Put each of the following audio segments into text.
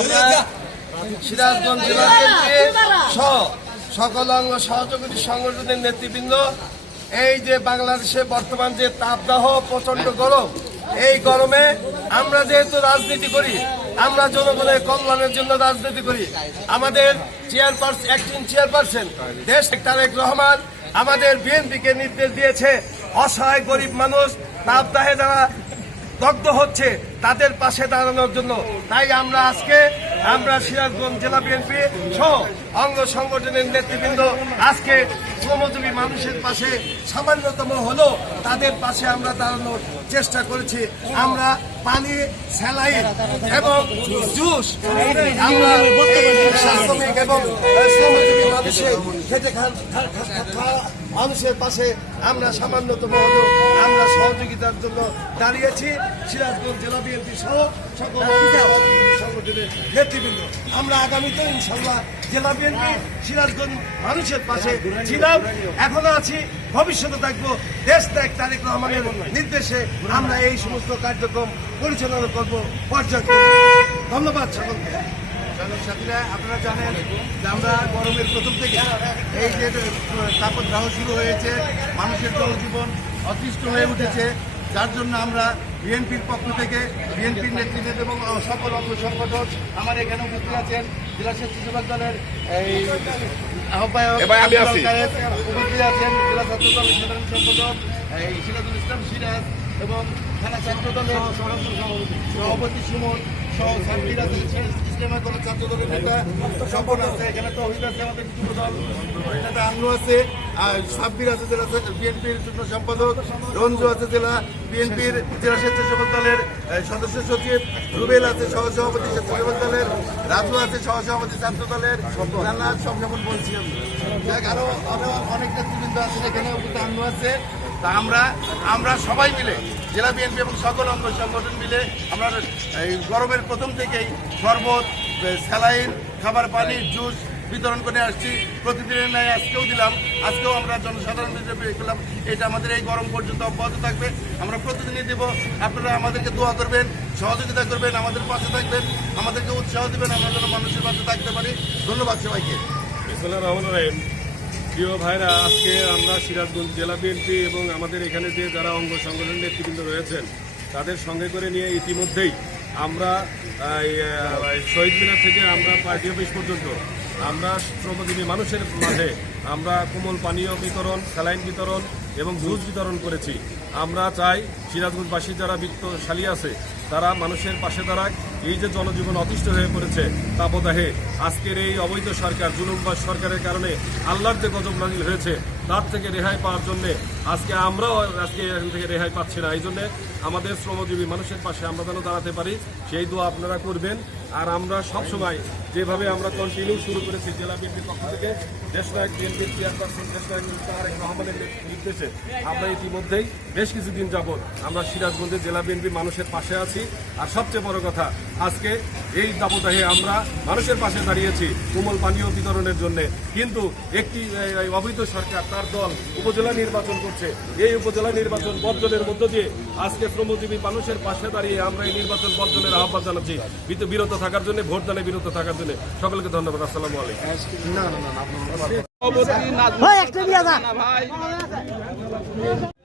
আমরা সিরাজগঞ্জ জেলা সহ সকল অঙ্গ সহযোগী সংগঠনের নেতৃবৃন্দ এই যে বাংলাদেশে বর্তমান যে তাপদাহ প্রচণ্ড গরম এই গরমে আমরা যেহেতু রাজনীতি করি আমরা জনগণের কল্যাণের জন্য রাজনীতি করি আমাদের চেয়ারপারসন অ্যাক্টিং চেয়ারপারসন দেশ তারেক রহমান আমাদের বিএনপিকে নির্দেশ দিয়েছে অসহায় গরিব মানুষ তাপদাহে যারা দগ্ধ হচ্ছে তাদের পাশে দাঁড়ানোর জন্য। তাই আমরা আজকে আমরা সিরাজগঞ্জ জেলা বিএনপি সহ অঙ্গ সংগঠনের নেতৃবৃন্দ আজকে শ্রমজীবী মানুষের পাশে সামান্যতম হলো তাদের পাশে আমরা দাঁড়ানোর চেষ্টা করেছি। আমরা পানি, স্যালাইন এবং জুস আমরা এবং শ্রমজীবী মানুষের খেটে খান মানুষের পাশে আমরা সামান্যতম আমরা সহযোগিতার জন্য দাঁড়িয়েছি। সিরাজগঞ্জ জেলা বিএনপি সহ সকল সংগঠনের নেতৃবৃন্দ। আমরা আগামীতে ইনশাল্লাহ জেলা বিএনপি, সিরাজগঞ্জ মানুষের পাশে ছিলাম, এখনও আছি, ভবিষ্যতে থাকব দেশ ত্যাগ তারেক রহমানের নির্দেশে আমরা এই সমস্ত কার্যক্রম পরিচালনা করব পর্যাপ্ত ধন্যবাদ সকলকে। সাথীরা আপনারা জানেন যে আমরা গরমের প্রথম থেকে এই যে তাপদাহ শুরু হয়েছে মানুষের জনজীবন অতিষ্ঠ হয়ে উঠেছে যার জন্য আমরা বিএনপির পক্ষ থেকে বিএনপির নেতৃত্ব এবং সকল অঙ্গ সংগঠন আমার এখানে উপস্থিত আছেন জেলা স্বেচ্ছাসেবক দলের এই আহ্বায়ক উপস্থিত আছেন জেলা ছাত্র দলের সাধারণ সম্পাদক এই সিরাজুল ইসলাম সিরাজ এবং থানা ছাত্র দলের সভাপতি সুমন। সহ সাব্বির আছে ইসলামের কোনো ছাত্র দলের নেতা স্বপন আছে, এখানে তহিদ আছে, আমাদের যুব দল নেতা আন্নু আছে, আর সাব্বির আছে জেলা বিএনপির যুগ্ম সম্পাদক, রঞ্জু আছে জেলা বিএনপির জেলা স্বেচ্ছাসেবক দলের সদস্য সচিব, রুবেল আছে সহ সভাপতি স্বেচ্ছাসেবক দলের, রাজু আছে সহ সভাপতি ছাত্র দলের জান্নাত সব যেমন বলছি আমি। আরও অনেক নেতৃবৃন্দ এখানে উপস্থিত আন্নু আছে। তা আমরা আমরা সবাই মিলে, জেলা বিএনপি এবং সকল অঙ্গ সংগঠন মিলে আমরা এই গরমের প্রথম থেকেই শরবত স্যালাইন, খাবার পানি, জুস বিতরণ করে আসছি। প্রতিদিনের ন্যায় আজকেও দিলাম, আজকেও আমরা জনসাধারণ হিসেবে করলাম। এটা আমাদের এই গরম পর্যন্ত অব্যাহত থাকবে। আমরা প্রতিদিনই দেব, আপনারা আমাদেরকে দোয়া করবেন, সহযোগিতা করবেন, আমাদের পাশে থাকবেন, আমাদেরকে উৎসাহ দেবেন, আমরা যেন মানুষের পাশে থাকতে পারি। ধন্যবাদ সবাইকে। প্রিয় ভাইরা, আজকে আমরা সিরাজগঞ্জ জেলা বিএনপি এবং আমাদের এখানে যে যারা অঙ্গ সংগঠনের নেতৃবৃন্দ রয়েছেন, তাদের সঙ্গে করে নিয়ে ইতিমধ্যেই আমরা শহীদ মিনার থেকে আমরা পার্টি অফিস পর্যন্ত, আমরা শ্রমজীবী মানুষের মাঝে আমরা কোমল পানীয় বিতরণ, স্যালাইন বিতরণ এবং জুস বিতরণ করেছি। আমরা চাই সিরাজগঞ্জবাসী যারা বিত্তশালী আছে, তারা মানুষের পাশে দাঁড়ায় এই যে জনজীবন অতিষ্ঠ হয়ে পড়েছে তাপদাহে আজকের এই অবৈধ সরকার, জুলুমবাজ সরকারের কারণে আল্লাহর যে গজব নাজিল হয়েছে, তার থেকে রেহাই পাওয়ার জন্য আজকে আমরাও আজকে এখান থেকে রেহাই পাচ্ছি না। এই জন্যে আমাদের শ্রমজীবী মানুষের পাশে আমরা যেন দাঁড়াতে পারি, সেই দোয়া আপনারা করবেন। আর আমরা সবসময় যেভাবে আমরা কন্টিনিউ শুরু করেছি, জেলা বিএনপির পক্ষ থেকে দেশনায়ক বিএনপির চেয়ারপারসন দেশনায়ক তারেক রহমানের নির্দেশে আমরা ইতিমধ্যেই বেশ কিছুদিন যাবৎ আমরা সিরাজগঞ্জে জেলা বিএনপির মানুষের পাশে আছি। আর সবচেয়ে বড় কথা আজকে এই দাবদাহে আমরা মানুষের পাশে দাঁড়িয়েছি কোমল পানীয় বিতরণের জন্য। কিন্তু একটি অবৈধ সরকার তার দল উপজেলা নির্বাচন করছে। এই উপজেলা নির্বাচন বর্জনের মধ্য দিয়ে আজকে শ্রমজীবী মানুষের পাশে দাঁড়িয়ে আমরা এই নির্বাচন বর্জনের আহ্বান জানাচ্ছি। বিত- বিরত থাকার জন্য ভোটদানে বিরত থাকার জন্য। সকলকে ধন্যবাদ আসসালামু আলাইকুম।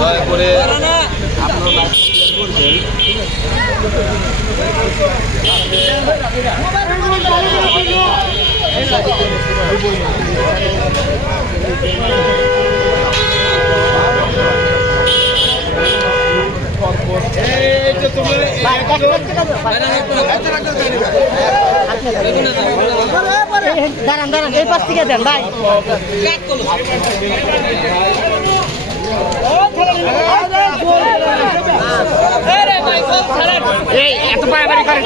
দয়া করে দাঁড়ান দাঁড়ান এই পাশ থেকে দেন ভাই এত বাড়াবাড়ি করে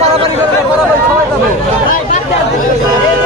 পারাপারি করে পারাপারি সবাই যাবে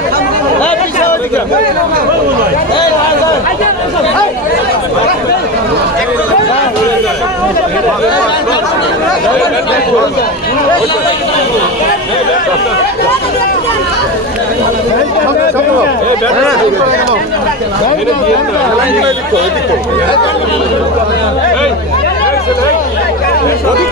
অধিক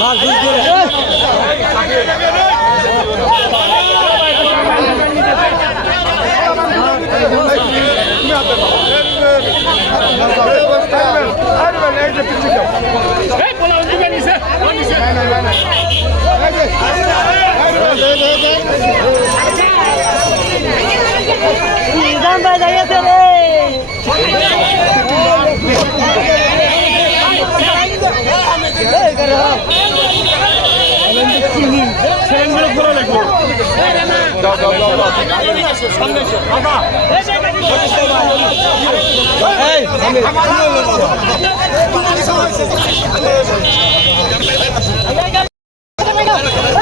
না নিজাম ভাই যাইয়াছে রে